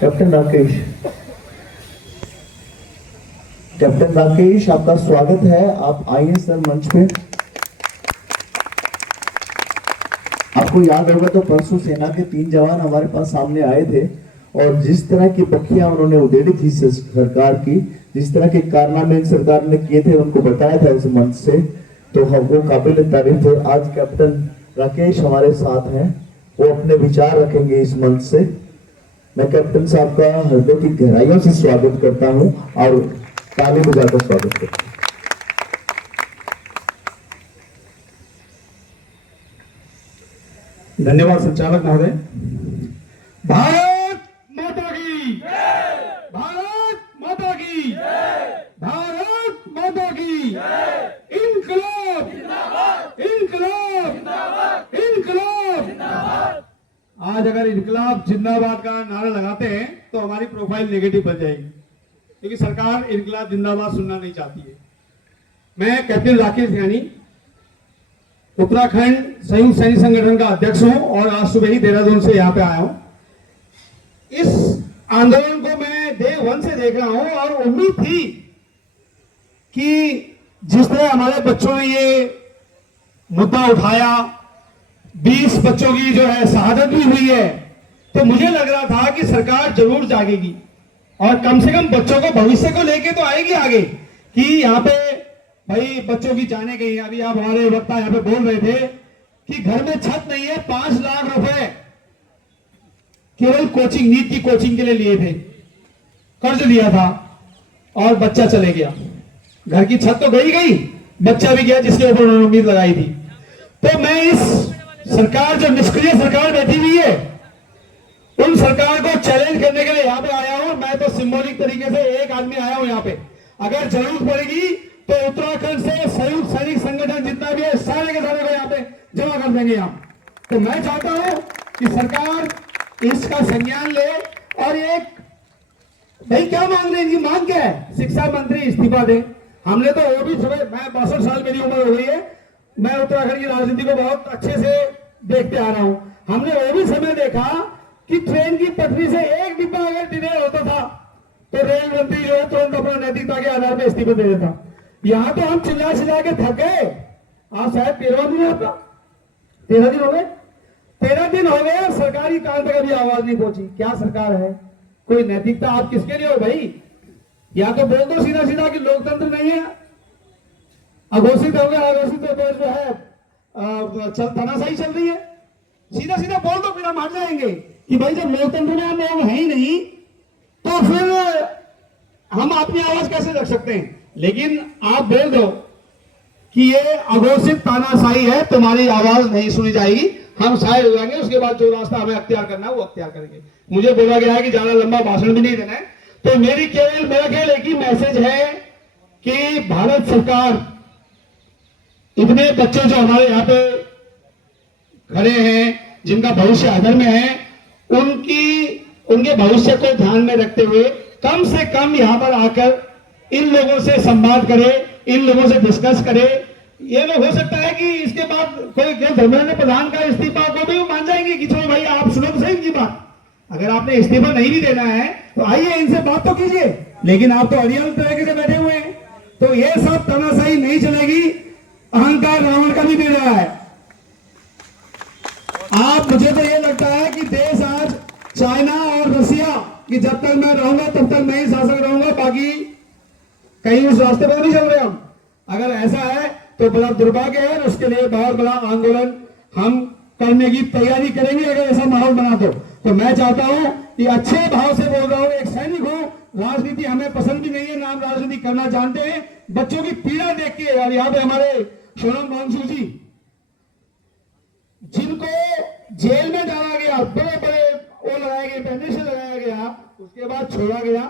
Captain Rakesh, captain Rakesh आपका स्वागत है। आप आइए सर मंच पे। आपको याद होगा तो परसों सेना के 3 जवान हमारे पास सामने आए थे और जिस तरह की बखियां उन्होंने उधेड़ी थी सरकार की, जिस तरह के कारनामे सरकार ने किए थे उनको बताया था इस मंच से, तो हम वो काबिल तारीफ थे। आज कैप्टन राकेश हमारे साथ हैं, वो अपने विचार रखेंगे इस मंच से। मैं कैप्टन साहब का हृदय की गहराइयों से स्वागत करता हूं और ताली बजाकर स्वागत करता हूं। धन्यवाद संचालक महोदय। भारत माता की, भारत माता की, भारत माता की, इनकलाब, इनकलाब, इनकलाब। आज अगर इनकलाब जिंदाबाद का नारा लगाते हैं तो हमारी प्रोफाइल नेगेटिव बन जाएगी, क्योंकि सरकार इनकलाब जिंदाबाद सुनना नहीं चाहती है। मैं कैप्टन राकेश यानी उत्तराखंड संयुक्त सैनिक संगठन का अध्यक्ष हूं और आज सुबह ही देहरादून से यहाँ पे आया हूं। इस आंदोलन को मैं डे 1 से देख रहा हूं और उम्मीद थी कि जिस तरह हमारे बच्चों ने ये मुद्दा उठाया, 20 बच्चों की जो है शहादत भी हुई है, तो मुझे लग रहा था कि सरकार जरूर जागेगी और कम से कम बच्चों को भविष्य को लेके तो आएगी आगे कि यहाँ पे भाई बच्चों की जाने गई। अभी आप हमारे वक्ता यहाँ पे बोल रहे थे कि घर में छत नहीं है, 5 लाख रुपए केवल कोचिंग, नीट की कोचिंग के लिए लिए थे, कर्ज लिया था और बच्चा चले गया। घर की छत तो गई गई, बच्चा भी गया जिसके ऊपर उन्होंने उम्मीद लगाई थी। तो मैं इस सरकार, जो निष्क्रिय सरकार बैठी हुई है, उन सरकार को चैलेंज करने के लिए यहाँ पे आया हूं। मैं तो सिंबॉलिक तरीके से एक आदमी आया हूं यहाँ पे, अगर जरूरत पड़ेगी तो उत्तराखंड से संयुक्त सैनिक संगठन जितना भी है सारे के सारे को यहाँ पे जमा कर देंगे यहाँ। तो मैं चाहता हूं कि सरकार इसका संज्ञान ले और एक, भाई क्या मांग रहे हैं, इनकी मांग क्या है? शिक्षा मंत्री इस्तीफा दे। हमने तो वो भी सुबह, मैं 62 साल मेरी उम्र हो गई है, मैं उत्तराखंड की राजनीति को बहुत अच्छे से देखते आ रहा हूं। हमने वो भी समय देखा कि ट्रेन की पटरी से एक डिब्बा अगर डिले होता था तो रेल मंत्री जो है तुरंत अपना नैतिकता के आधार पर इस्तीफा दे देता। यहां तो हम चिल्ला चिल्ला के थक गए। आज शायद 13 दिन होता, 13 दिन हो गए, 13 दिन हो गए, सरकारी कान तक अभी आवाज नहीं पहुंची। क्या सरकार है? कोई नैतिकता आप किसके लिए हो भाई? या तो बोल दो सीधा सीधा कि लोकतंत्र नहीं है, अघोषित हो गया, अघोषित तो जो है तानाशाही चल रही है। सीधा सीधा बोल दो, फिर हम हट जाएंगे कि भाई जब लोकतंत्र में हम लोग है ही नहीं तो फिर हम अपनी आवाज कैसे रख सकते हैं? लेकिन आप बोल दो कि ये अघोषित तानाशाही है, तुम्हारी आवाज नहीं सुनी जाएगी, हम शायद हो जाएंगे, उसके बाद जो रास्ता हमें अख्तियार करना है वो अख्तियार करेंगे। मुझे बोला गया है कि ज्यादा लंबा भाषण भी नहीं देना है, तो मेरा केवल एक ही मैसेज है कि भारत सरकार इतने बच्चे जो हमारे यहाँ पे खड़े हैं, जिनका भविष्य अधर में है, उनके भविष्य को ध्यान में रखते हुए कम से कम यहाँ पर आकर इन लोगों से संवाद करे, इन लोगों से डिस्कस करे। ये लोग हो सकता है कि इसके बाद कोई धर्मेंद्र प्रधान का इस्तीफा को भी मान जाएंगे कि चलो भाई आप सुनो तो सही इनकी बात। अगर आपने इस्तीफा नहीं भी देना है तो आइए इनसे बात तो कीजिए, लेकिन आप तो अड़ियल तरीके से बैठे हुए हैं। तो ये सब तानाशाही नहीं चलेगी, अहंकार रावण का भी दे रहा है। मुझे तो ये लगता है कि देश आज चाइना और रसिया कि जब तक मैं रहूंगा तब तक मैं ही शासक रहूंगा, बाकी कहीं उस रास्ते पर नहीं चल रहे हम। अगर ऐसा है तो बड़ा दुर्भाग्य है, उसके लिए बहुत बड़ा आंदोलन हम करने की तैयारी करेंगे अगर ऐसा माहौल बना तो मैं चाहता हूं कि अच्छे भाव से बोल रहा हूं, एक सैनिक हूं, राजनीति हमें पसंद भी नहीं है, ना हम राजनीति करना जानते हैं। बच्चों की पीड़ा देख के, और यहाँ पे हमारे सोनम वांगचू जी, जिनको जेल में डाला गया, बड़े बड़े वो लगाए गए, बैंडेज लगाया गया, उसके बाद छोड़ा गया,